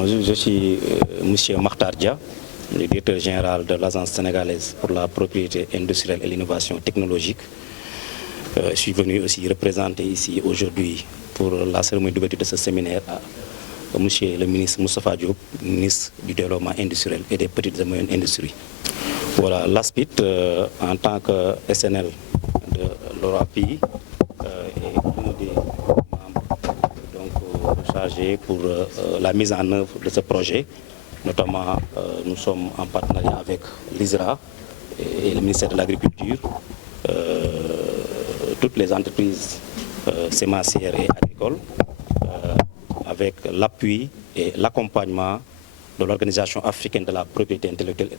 Bonjour, je suis Monsieur Makhtar Dia, le directeur général de l'Agence sénégalaise pour la propriété industrielle et l'innovation technologique. Je suis venu aussi représenter ici aujourd'hui pour la cérémonie d'ouverture de ce séminaire Monsieur le ministre Moustapha Diop, ministre du développement industriel et des petites et moyennes industries. Voilà, l'ASPIT, en tant que SNL de l'ORAPI, est un des membres chargés pour la mise en œuvre de ce projet. Notamment, nous sommes en partenariat avec l'ISRA et le ministère de l'Agriculture, toutes les entreprises sémencières et agricoles, avec l'appui et l'accompagnement de l'Organisation africaine de la propriété intellectuelle,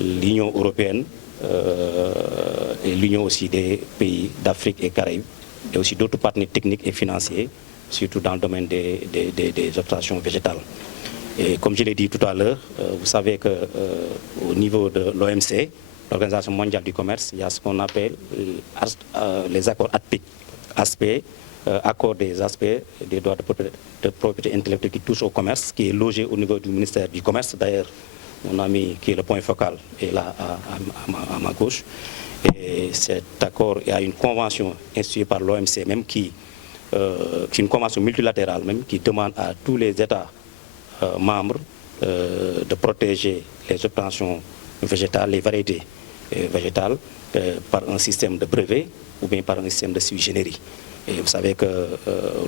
l'Union européenne et l'Union aussi des pays d'Afrique et Caraïbes, et aussi d'autres partenaires techniques et financiers, surtout dans le domaine des opérations végétales. Et comme je l'ai dit tout à l'heure, vous savez qu'au niveau de l'OMC, l'Organisation mondiale du commerce, il y a ce qu'on appelle les accords ASP, accord des aspects des droits de propriété intellectuelle qui touchent au commerce, qui est logé au niveau du ministère du Commerce. D'ailleurs, mon ami qui est le point focal est là à ma gauche. Et cet accord, il y a une convention instituée par l'OMC même qui est une convention multilatérale même qui demande à tous les États membres de protéger les obtentions végétales, les variétés végétales par un système de brevet ou bien par un système de sui generis. Et vous savez que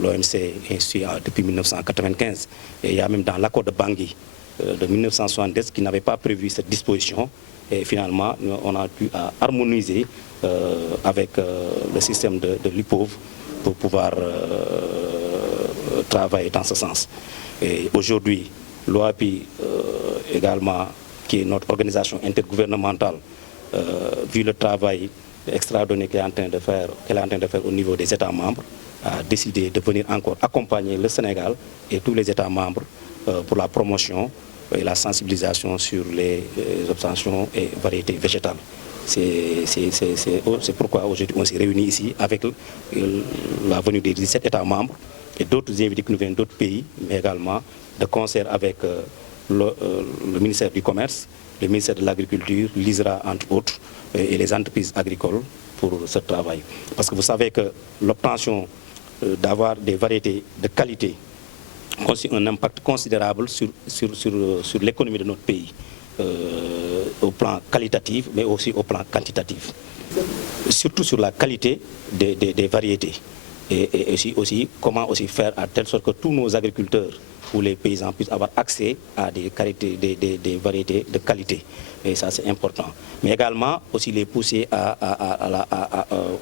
l'OMC est institué depuis 1995 et il y a même dans l'accord de Bangui de 1970 qui n'avait pas prévu cette disposition. Et finalement, on a pu harmoniser avec le système de l'UPOV pour pouvoir travailler dans ce sens. Et aujourd'hui, l'OAPI également, qui est notre organisation intergouvernementale, vu le travail extraordinaire qu'elle est en train de faire au niveau des États membres, a décidé de venir encore accompagner le Sénégal et tous les États membres pour la promotion et la sensibilisation sur les obtentions et variétés végétales. C'est pourquoi aujourd'hui on s'est réunis ici avec la venue des 17 États membres et d'autres invités qui nous viennent d'autres pays, mais également de concert avec le ministère du Commerce, le ministère de l'Agriculture, l'ISRA entre autres, et les entreprises agricoles pour ce travail. Parce que vous savez que l'obtention d'avoir des variétés de qualité constitue un impact considérable sur l'économie de notre pays, au plan qualitatif, mais aussi au plan quantitatif. Surtout sur la qualité des variétés. Et aussi comment aussi faire à telle sorte que tous nos agriculteurs ou les paysans puissent avoir accès à des variétés de qualité. Et ça, c'est important. Mais également, aussi les pousser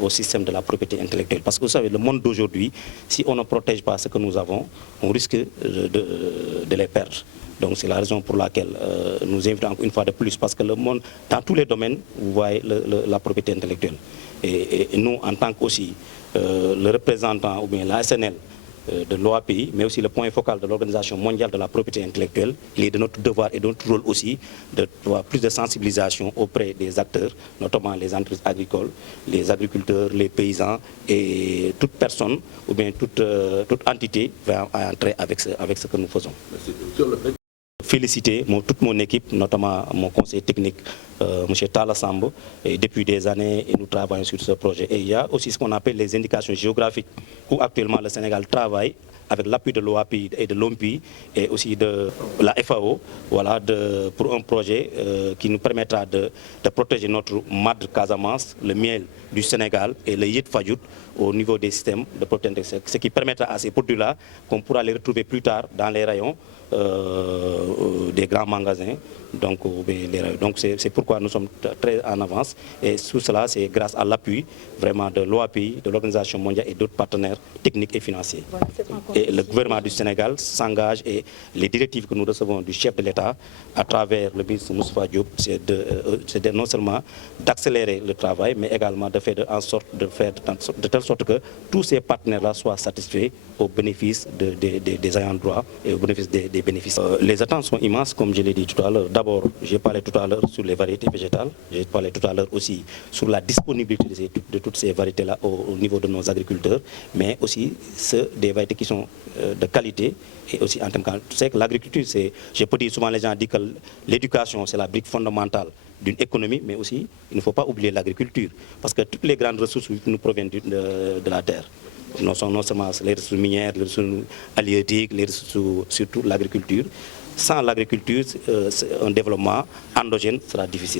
au système de la propriété intellectuelle. Parce que vous savez, le monde d'aujourd'hui, si on ne protège pas ce que nous avons, on risque de les perdre. Donc c'est la raison pour laquelle nous invitons encore une fois de plus, parce que le monde, dans tous les domaines, vous voyez la propriété intellectuelle. Et nous, en tant qu'aussi le représentant ou bien la SNL de l'OAPI, mais aussi le point focal de l'Organisation mondiale de la propriété intellectuelle, il est de notre devoir et de notre rôle aussi de avoir plus de sensibilisation auprès des acteurs, notamment les entreprises agricoles, les agriculteurs, les paysans et toute personne ou bien toute entité va entrer avec ce que nous faisons. Féliciter toute mon équipe, notamment mon conseiller technique, M. Tala Sambo, et depuis des années, nous travaillons sur ce projet. Et il y a aussi ce qu'on appelle les indications géographiques, où actuellement le Sénégal travaille avec l'appui de l'OAPI et de l'OMPI et aussi de la FAO, voilà, pour un projet qui nous permettra de protéger notre madre Casamance, le miel du Sénégal et le yit Fadjout au niveau des systèmes de protection, ce qui permettra à ces produits-là qu'on pourra les retrouver plus tard dans les rayons des grands magasins. Donc c'est pourquoi nous sommes très en avance et tout cela c'est grâce à l'appui vraiment de l'OAPI, de l'Organisation mondiale et d'autres partenaires techniques et financiers. Voilà, et le gouvernement du Sénégal s'engage et les directives que nous recevons du chef de l'État à travers le ministre Moustapha Diop, c'est non seulement d'accélérer le travail mais également de faire de telle sorte que tous ces partenaires-là soient satisfaits au bénéfice des ayants droit et au bénéfice des bénéfices. Les attentes sont immenses comme je l'ai dit tout à l'heure. D'abord, j'ai parlé tout à l'heure sur les variétés végétales, j'ai parlé tout à l'heure aussi sur la disponibilité de toutes ces variétés-là au niveau de nos agriculteurs, mais aussi des variétés qui sont production de qualité et aussi en termes de... Tu sais que l'agriculture, c'est... Je peux dire, souvent les gens disent que l'éducation, c'est la brique fondamentale d'une économie, mais aussi, il ne faut pas oublier l'agriculture. Parce que toutes les grandes ressources nous proviennent de la terre. Non seulement les ressources minières, les ressources halieutiques, les ressources, surtout l'agriculture. Sans l'agriculture, un développement endogène sera difficile.